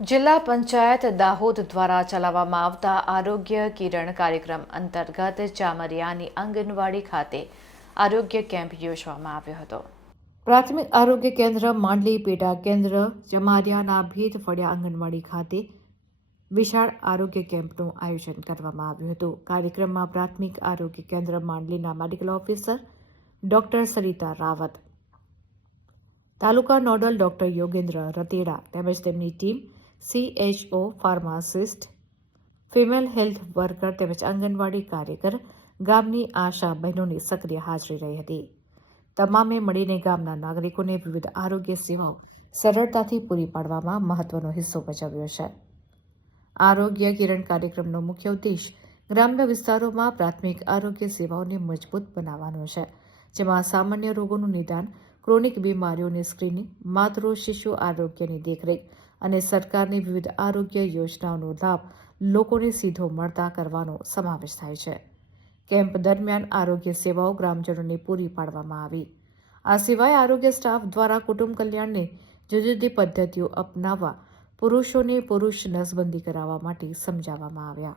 જિલ્લા પંચાયત દાહોદ દ્વારા ચલાવવામાં આવતા આરોગ્ય કિરણ કાર્યક્રમ અંતર્ગત ચામરિયાની આંગણવાડી ખાતે આરોગ્ય કેમ્પ યોજવામાં આવ્યો હતો. પ્રાથમિક આરોગ્ય કેન્દ્ર માંડલી પેટા કેન્દ્ર ચમારિયાના ભીત ફળિયા આંગણવાડી ખાતે વિશાળ આરોગ્ય કેમ્પનું આયોજન કરવામાં આવ્યું હતું. કાર્યક્રમમાં પ્રાથમિક આરોગ્ય કેન્દ્ર માંડલીના medical officer doctor Sarita Rawat, taluka nodal doctor Yogendra Rateda તેમજ તેમની team CHO pharmacist, female health worker તેમજ આંગણવાડી કાર્યકર ગામની આશા બહેનોની સક્રિય હાજરી રહી હતી. તમામે મળીને ગામના નાગરિકોને વિવિધ આરોગ્ય સેવાઓ સરળતાથી પૂરી પાડવામાં મહત્વનો હિસ્સો ભજવ્યો છે. આરોગ્ય કિરણ કાર્યક્રમનો મુખ્ય ઉદ્દેશ ગ્રામ્ય વિસ્તારોમાં પ્રાથમિક આરોગ્ય સેવાઓને મજબૂત બનાવવાનો છે, જેમાં સામાન્ય રોગોનું નિદાન ક્રોનિક બીમારીઓની સ્ક્રીનિંગ, માતૃ શિશુ આરોગ્યની દેખરેખ અને સરકારની વિવિધ આરોગ્ય યોજનાઓનો લાભ લોકોને સીધો મળતા કરવાનો સમાવેશ થાય છે. કેમ્પ દરમિયાન આરોગ્ય સેવાઓ ગ્રામજનોને પૂરી પાડવામાં આવી. આ સિવાય આરોગ્ય સ્ટાફ દ્વારા કુટુંબ કલ્યાણને જુદી જુદી પદ્ધતિઓ અપનાવવા પુરુષોને પુરુષ નસબંધી કરાવવા માટે સમજાવવામાં આવ્યા.